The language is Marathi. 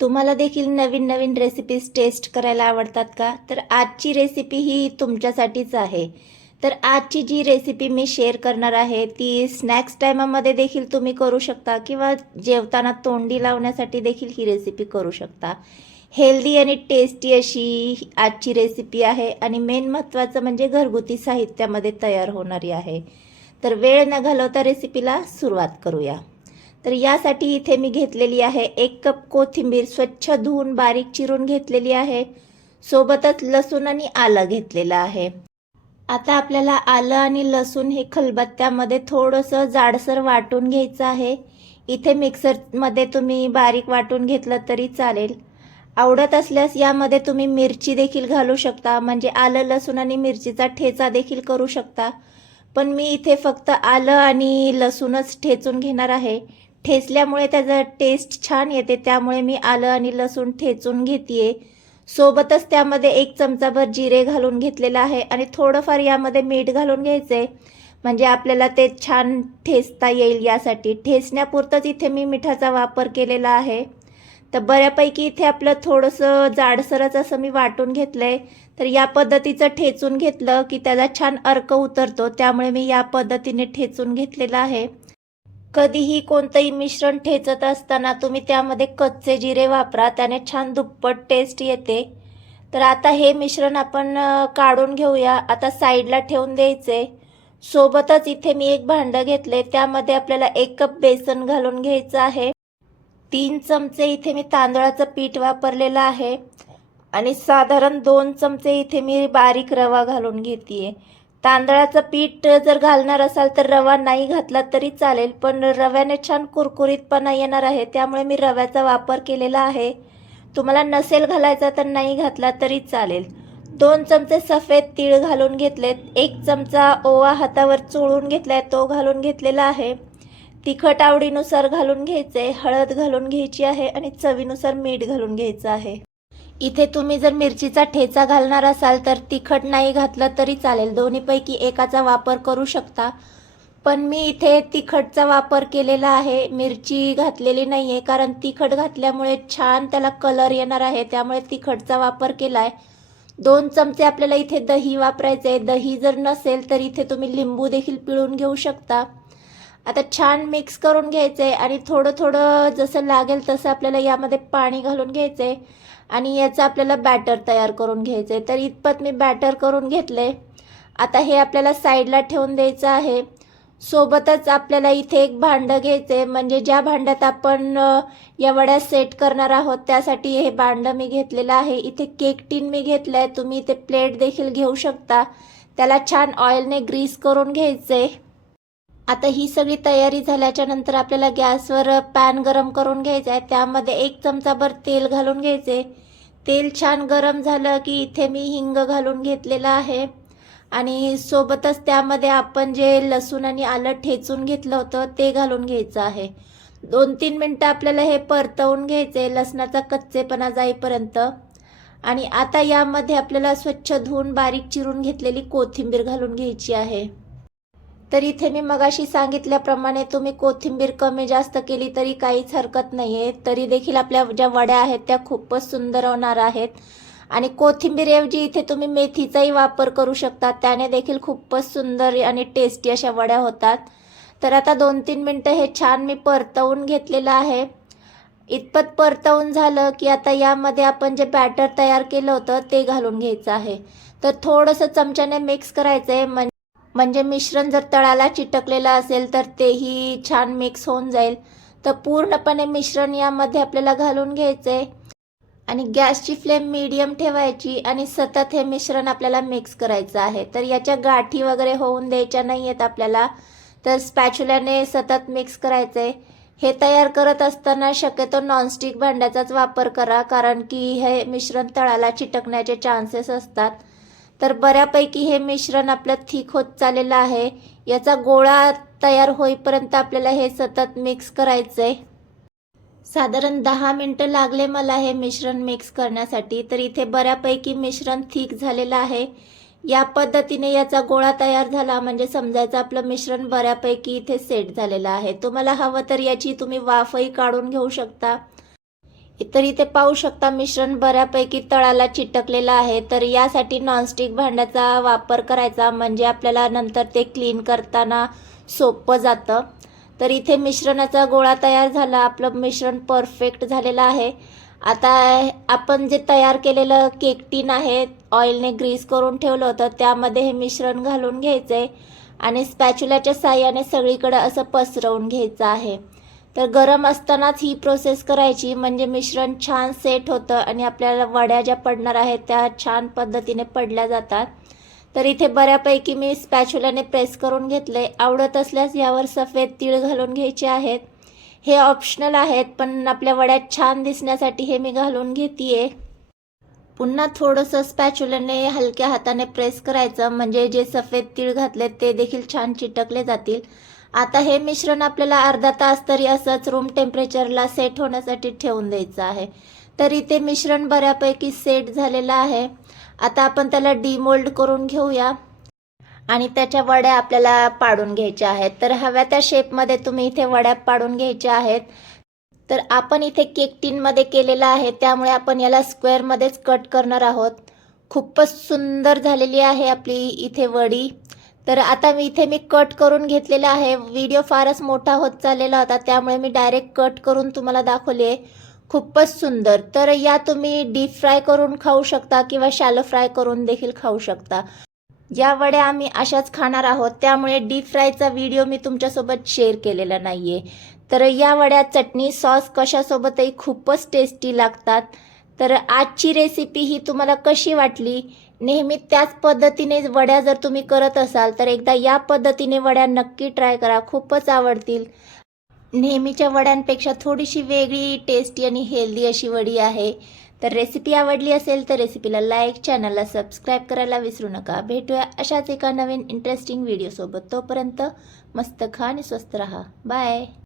तुम्हाला देखील नवीन नवीन रेसिपीज टेस्ट करायला आवडतात का? तर आजची रेसिपी ही तुमच्यासाठीच आहे. तर आजची जी रेसिपी मी शेअर करणार आहे ती स्नॅक्स टायमामध्ये देखील तुम्ही करू शकता किंवा जेवताना तोंडी लावण्यासाठी देखील ही रेसिपी करू शकता. हेल्दी आणि टेस्टी अशी आजची रेसिपी आहे आणि मेन महत्त्वाचं म्हणजे घरगुती साहित्यामध्ये तयार होणारी आहे. तर वेळ न घालवता रेसिपीला सुरुवात करूया. तर यासाठी इथे मी घेतलेली आहे एक कप कोथिंबीर स्वच्छ धुवून बारीक चिरून घेतलेली आहे. सोबतच लसूण आणि आलं घेतलेलं आहे. आता आपल्याला आलं आणि लसूण हे खलबत्त्यामध्ये थोडंसं जाडसर वाटून घ्यायचं आहे. इथे मिक्सरमध्ये तुम्ही बारीक वाटून घेतलं तरी चालेल. आवडत असल्यास यामध्ये तुम्ही मिरची देखील घालू शकता म्हणजे आलं लसूण आणि मिरचीचा ठेचा देखील करू शकता. पण मी इथे फक्त आलं आणि लसूणच ठेचून घेणार आहे. ठेचल्यामुळे त्याचा टेस्ट छान येते. त्यामुळे मी आलं आणि लसूण ठेचून घेते सोबतच त्यामध्ये एक चमचाभर जिरे घालून घेतलेलं आहे आणि थोडंफार यामध्ये मीठ घालून घ्यायचं आहे म्हणजे आपल्याला ते छान ठेचता येईल यासाठी. ठेचण्यापुरतंच इथे मी मिठाचा वापर केलेला आहे. तर बऱ्यापैकी इथे आपलं थोडंसं जाडसरच असं मी वाटून घेतलं आहे तर या पद्धतीचं ठेचून घेतलं की त्याचा छान अर्क उतरतो. त्यामुळे मी या पद्धतीने ठेचून घेतलेलं आहे. कधीही कोणतंही मिश्रण ठेचत असताना तुम्ही त्यामध्ये कच्चे जिरे वापरा त्याने छान दुप्पट टेस्ट येते. तर आता हे मिश्रण आपण काढून घेऊया. आता साईडला ठेवून द्यायचे. सोबतच इथे मी एक भांडं घेतले. त्यामध्ये आपल्याला एक कप बेसन घालून घ्यायचं आहे. तीन चमचे इथे मी तांदळाचं पीठ वापरलेलं आहे. आणि साधारण दोन चमचे इथे मी बारीक रवा घालून घेते तांदळाचं पीठ जर घालणार असाल तर रवा नाही घातला तरी चालेल पण रव्याने छान कुरकुरीतपणा येणार आहे त्यामुळे मी रव्याचा वापर केलेला आहे. तुम्हाला नसेल घालायचा तर नाही घातला तरी चालेल. दोन चमचे सफेद तीळ घालून घेतलेत एक चमचा ओवा हातावर चोळून घेतलाय तो घालून घेतलेला आहे. तिखट आवडीनुसार घालून घ्यायचे हळद घालून घ्यायची आहे आणि चवीनुसार मीठ घालून घ्यायचं आहे. इथे तुम्ही जर मिरचीचा ठेचा घालणार असाल तर तिखट नाही घातलं तरी चालेल. दोन्हीपैकी एकाचा वापर करू शकता. पण मी इथे तिखटचा वापर केलेला आहे. मिरची घातलेली नाही आहे कारण तिखट घातल्यामुळे छान त्याला कलर येणार आहे. त्यामुळे तिखटचा वापर केला आहे दोन चमचे आपल्याला इथे दही वापरायचे आहे दही जर नसेल तर इथे तुम्ही लिंबू देखील पिळून घेऊ शकता. आता छान मिक्स करून घ्यायचं आहे आणि थोडं थोडं जसं लागेल तसं आपल्याला यामध्ये पाणी घालून घ्यायचं आहे आणि याचं आपल्याला बॅटर तयार करून घ्यायचं आहे तर इतपत मी बॅटर करून घेतलं. आहे आता हे आपल्याला साईडला ठेवून द्यायचं आहे. सोबतच आपल्याला इथे एक भांडं घ्यायचं आहे म्हणजे ज्या भांड्यात आपण या वड्या सेट करणार आहोत त्यासाठी हे भांडं मी घेतलेलं आहे. इथे केक टीन मी घेतलं आहे तुम्ही इथे प्लेट देखील घेऊ शकता. त्याला छान ऑइलने ग्रीस करून घ्यायचं आहे आता ही सगळी तयारी झाल्याच्यानंतर आपल्याला गॅसवर पॅन गरम करून घ्यायचं आहे. त्यामध्ये एक चमचाभर तेल घालून घ्यायचे. तेल छान गरम झालं की इथे मी हिंग घालून घेतलेलं आहे. आणि सोबतच त्यामध्ये आपण जे लसूण आणि आलं ठेचून घेतलं होतं ते घालून घ्यायचं आहे. दोन तीन मिनटं आपल्याला हे परतवून घ्यायचे लसणाचा कच्चेपणा जाईपर्यंत. आणि आता यामध्ये आपल्याला स्वच्छ धुवून बारीक चिरून घेतलेली कोथिंबीर घालून घ्यायची आहे. तर इथे मी मगाशी सांगितल्याप्रमाणे तुम्ही कोथिंबीर कमी जास्त केली तरी काहीच हरकत नाही आहे तरी देखील आपल्या ज्या वड्या आहेत त्या खूपच सुंदर होणार आहेत. आणि कोथिंबीरऐवजी इथे तुम्ही मेथीचाही वापर करू शकता. त्याने देखील खूपच सुंदर आणि टेस्टी अशा वड्या होतात. तर आता दोन तीन मिनटं हे छान मी परतवून घेतलेलं आहे. इतपत परतवून झालं की आता यामध्ये आपण जे बॅटर तयार केलं होतं ते घालून घ्यायचं आहे. तर थोडंसं चमच्याने मिक्स करायचं आहे म्हणजे म्हणजे मिश्रण जर तळाला चिटकलेलं असेल तर तेही छान मिक्स होऊन जाईल. तर पूर्णपणे मिश्रण यामध्ये आपल्याला घालून घ्यायचं आहे आणि गॅसची फ्लेम मीडियम ठेवायची आणि सतत हे मिश्रण आपल्याला मिक्स करायचं आहे. तर याच्या गाठी वगैरे होऊन द्यायच्या नाही आहेत आपल्याला. तर स्पॅच्युल्याने सतत मिक्स करायचं आहे हे तयार करत असताना शक्यतो नॉनस्टिक भांड्याचाच वापर करा कारण की हे मिश्रण तळाला चिटकण्याचे चान्सेस असतात. तर बऱ्यापैकी हे मिश्रण आपलं थिक होत चाललेलं आहे. याचा गोळा तयार होईपर्यंत आपल्याला हे सतत मिक्स करायचं आहे साधारण दहा मिनटं लागले मला हे मिश्रण मिक्स करण्यासाठी तर इथे बऱ्यापैकी मिश्रण थिक झालेलं आहे. या पद्धतीने याचा गोळा तयार झाला म्हणजे समजायचं आपलं मिश्रण बऱ्यापैकी इथे सेट झालेलं आहे. तुम्हाला हवं तर याची तुम्ही वाफही काढून घेऊ शकता. तर इथे पाहू शकता मिश्रण बऱ्यापैकी तळाला चिटकलेलं आहे. तर यासाठी नॉनस्टिक भांड्याचा वापर करायचा म्हणजे आपल्याला नंतर ते क्लीन करताना सोपं जातं. तर इथे मिश्रणाचा गोळा तयार झाला. आपलं मिश्रण परफेक्ट झालेलं आहे. आता आपण जे तयार केलेलं केक टीन आहे ऑइलने ग्रीस करून ठेवलं होतं. त्यामध्ये हे मिश्रण घालून घ्यायचं आहे आणि स्पॅच्युलाच्या साह्याने सगळीकडे असं पसरवून घ्यायचं आहे. तर गरम असतानाच ही प्रोसेस करायची. म्हणजे मिश्रण छान सेट होतं आणि आपल्याला वड्या ज्या पडणार आहेत त्या छान पद्धतीने पडल्या जातात. तर इथे बऱ्यापैकी मी स्पॅच्युलाने प्रेस करून घेतले. आवडत असल्यास यावर सफेद तीळ घालून घ्यायचे आहेत. हे ऑप्शनल आहेत पण आपल्या वड्यात छान दिसण्यासाठी हे मी घालून घेते पुन्हा थोडंसं स्पॅच्युलाने हलक्या हाताने प्रेस करायचं. म्हणजे जे सफेद तीळ घातले ते देखील छान चिटकले जातील. आता हे मिश्रण आपल्याला अर्धा तास तरी असंच रूम टेम्परेचरला सेट होण्यासाठी ठेवून द्यायचं आहे. तर इथे मिश्रण बऱ्यापैकी सेट झालेलं आहे. आता आपण त्याला डीमोल्ड करून घेऊया. आणि त्याच्या वड्या आपल्याला पाडून घ्यायच्या आहेत. तर हव्या त्या शेपमध्ये तुम्ही इथे वड्या पाडून घ्यायच्या आहेत. तर आपण इथे केक टीनमध्ये केलेलं आहे. त्यामुळे आपण याला स्क्वेअरमध्येच कट करणार आहोत. खूपच सुंदर झालेली आहे आपली इथे वडी. तर आता मी इथे मी कट करून घेतलेला आहे. व्हिडिओ फारच मोठा होत चाललेला होता. त्यामुळे मी डायरेक्ट कट करून तुम्हाला दाखवली. आहे खूपच सुंदर. तर या तुम्ही डीप फ्राय करून खाऊ शकता किंवा शॅलो फ्राय करून देखील खाऊ शकता. या वड्या आम्ही अशाच खाणार आहोत. त्यामुळे डीप फ्रायचा व्हिडिओ मी तुमच्यासोबत शेअर केलेला नाही आहे तर या वड्या चटणी सॉस कशासोबतही खूपच टेस्टी लागतात. तर आजची रेसिपी ही तुम्हाला कशी वाटली? नेहमी त्याच पद्धतीने वड्या जर तुम्ही करत असाल तर एकदा या पद्धतीने वड्या नक्की ट्राय करा. खूपच आवडतील. नेहमीच्या वड्यांपेक्षा थोडीशी वेगळी टेस्टी आणि हेल्दी अशी वडी आहे. तर रेसिपी आवडली असेल तर रेसिपीला लाईक चॅनलला सबस्क्राईब करायला विसरू नका. भेटूया अशाच एका नवीन इंटरेस्टिंग व्हिडिओसोबत तोपर्यंत मस्त खा आणि स्वस्त रहा. बाय